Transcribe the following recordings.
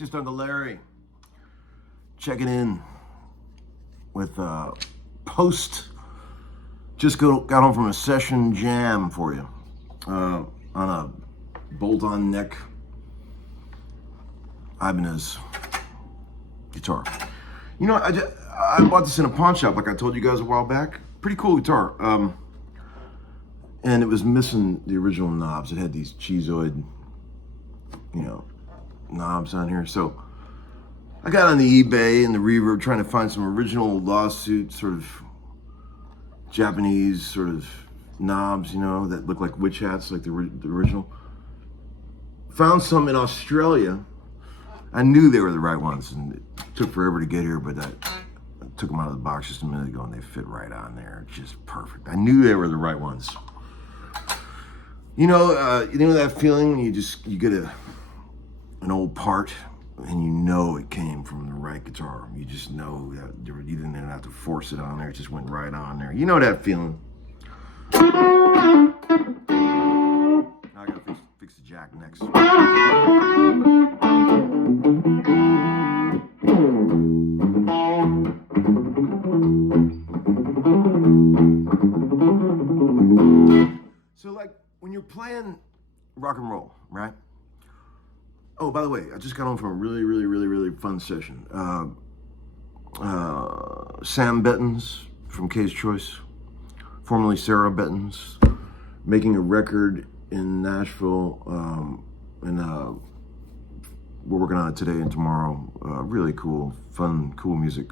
Just Uncle Larry checking in with post. Just got home from a session jam for you on a bolt-on neck Ibanez guitar. You know, I bought this in a pawn shop, like I told you guys a while back. Pretty cool guitar. And it was missing the original knobs. It had these cheesoid, knobs on here. So I got on the eBay and the Reverb trying to find some original lawsuit sort of Japanese sort of knobs, that look like witch hats, like the original. Found some in Australia. I knew they were the right ones, and it took forever to get here, but I took them out of the box just a minute ago, and they fit right on there, just perfect. I knew they were the right ones. You know that feeling when you get an old part, and you know it came from the right guitar. You just know that you didn't have to force it on there; it just went right on there. You know that feeling. Now I gotta fix the jack next. So, like, when you're playing rock and roll, right? Oh, by the way, I just got home from a really, really, really, really fun session. Sam Bettins from K's Choice, formerly Sarah Bettins, making a record in Nashville, and we're working on it today and tomorrow. Really cool, fun, cool music.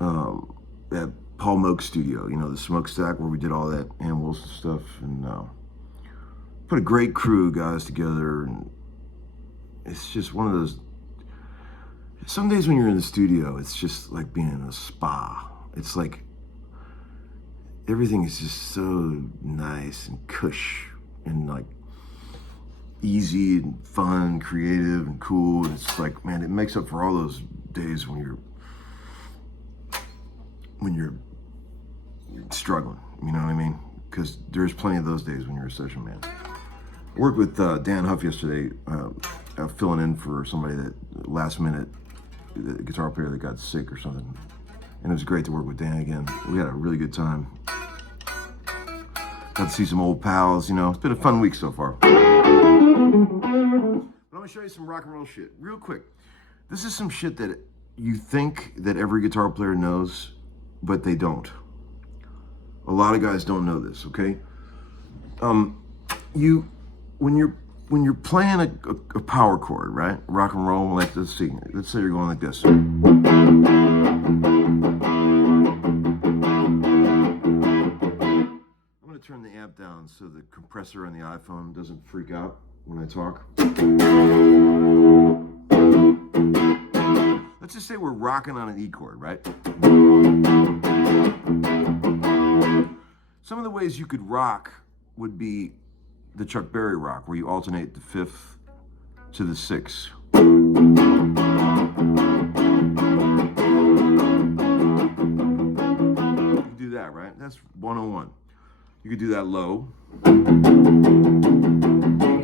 At Paul Moak's studio, the smokestack where we did all that Ann Wilson stuff, and put a great crew of guys together, and it's just one of those. Some days when you're in the studio, it's just like being in a spa. It's like everything is just so nice and cush and like easy and fun, creative and cool. And it's like, man, it makes up for all those days when you're struggling. You know what I mean? Because there's plenty of those days when you're a session man. I worked with Dan Huff yesterday, filling in for somebody that last minute, the guitar player that got sick or something. And it was great to work with Dan again. We had a really good time. Got to see some old pals, It's been a fun week so far. But I'm gonna show you some rock and roll shit real quick. This is some shit that you think that every guitar player knows, but they don't. A lot of guys don't know this, okay? When you're playing a power chord, right? Rock and roll, like, let's say you're going like this. I'm gonna turn the amp down so the compressor on the iPhone doesn't freak out when I talk. Let's just say we're rocking on an E chord, right? Some of the ways you could rock would be the Chuck Berry rock, where you alternate the fifth to the sixth. You do that, right? That's 101. You could do that low. You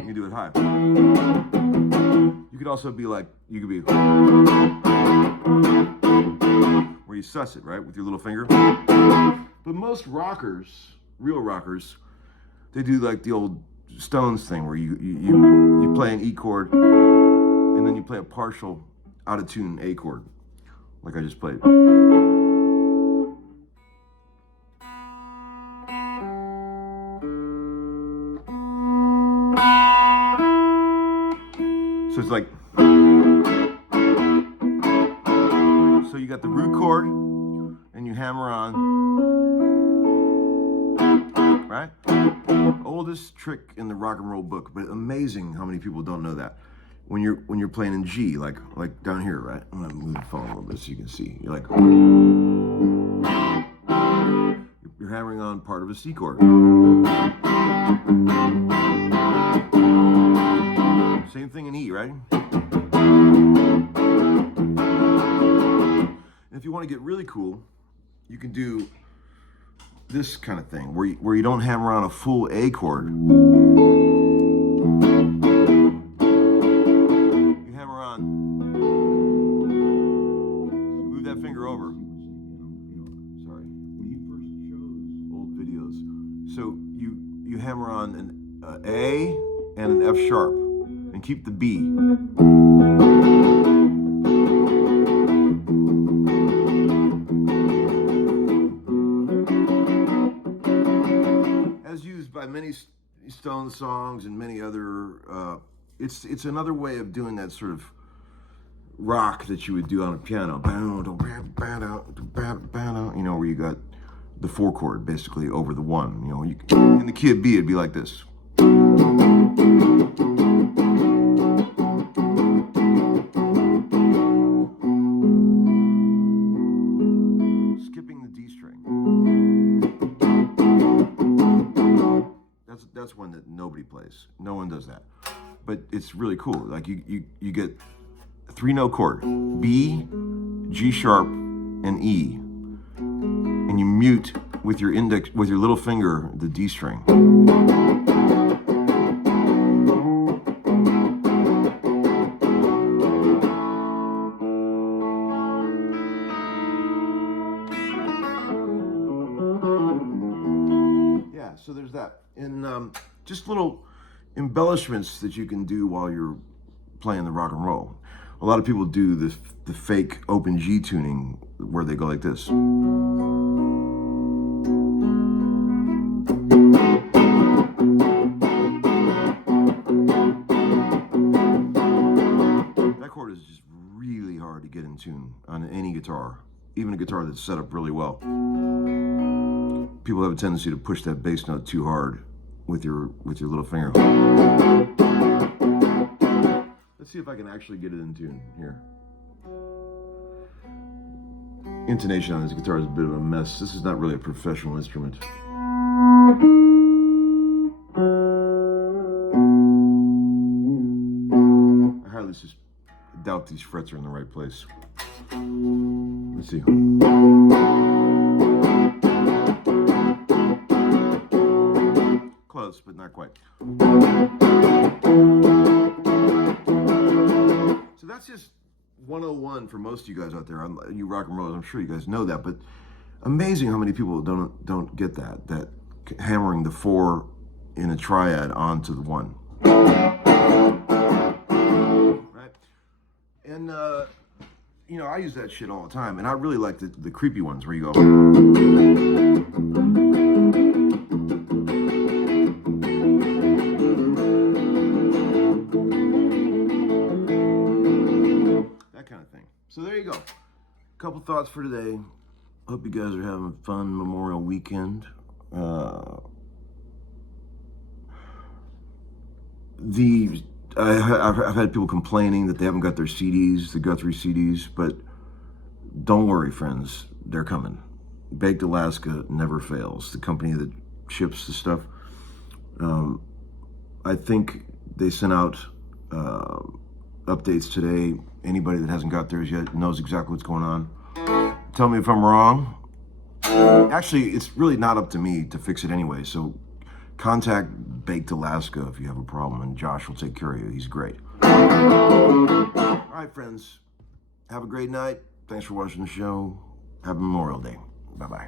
can do it high. You could also be like, where you suss it, right, with your little finger. But most rockers, real rockers, they do like the old Stones thing where you play an E chord and then you play a partial out of tune A chord, like I just played. So it's like, so you got the root chord and you hammer on, right? Oldest trick in the rock and roll book, but amazing how many people don't know that. When you're playing in G, like down here, right? I'm gonna move the phone a little bit so you can see. You're like, you're hammering on part of a C chord. Same thing in E, right? And if you want to get really cool, you can do this kind of thing, where you don't hammer on a full A chord. You hammer on those. So you hammer on an A and an F sharp, and keep the B. As used by many Stone songs and many other, it's another way of doing that sort of rock that you would do on a piano. You know, where you got the 4 chord basically over the 1. You know, in the key of B, it'd be like this. Skipping the D string. That's one that nobody plays. No one does that. But it's really cool. Like you get a 3-note chord, B, G sharp, and E, and you mute with your index, with your little finger, the D string. Yeah, so there's that. And just little embellishments that you can do while you're playing the rock and roll. A lot of people do the fake open G tuning where they go like this. That chord is just really hard to get in tune on any guitar, even a guitar that's set up really well. People have a tendency to push that bass note too hard with your little finger. Let's see if I can actually get it in tune here. Intonation on this guitar is a bit of a mess. This is not really a professional instrument. I highly doubt these frets are in the right place. Let's see. Close, but not quite. So that's just 101 for most of you guys out there. You rock and rollers, I'm sure you guys know that, but amazing how many people don't get that hammering the 4 in a triad onto the 1. Right? And you know, I use that shit all the time, and I really like the creepy ones where you go. So there you go. Couple thoughts for today. Hope you guys are having a fun Memorial weekend. I've had people complaining that they haven't got their CDs, the Guthrie CDs, but don't worry, friends, they're coming. Baked Alaska never fails. The company that ships the stuff. I think they sent out updates today. Anybody that hasn't got theirs yet knows exactly what's going on. Tell me if I'm wrong. Actually, it's really not up to me to fix it anyway, so contact Baked Alaska if you have a problem, and Josh will take care of you. He's great. All right, friends. Have a great night. Thanks for watching the show. Have a Memorial Day. Bye-bye.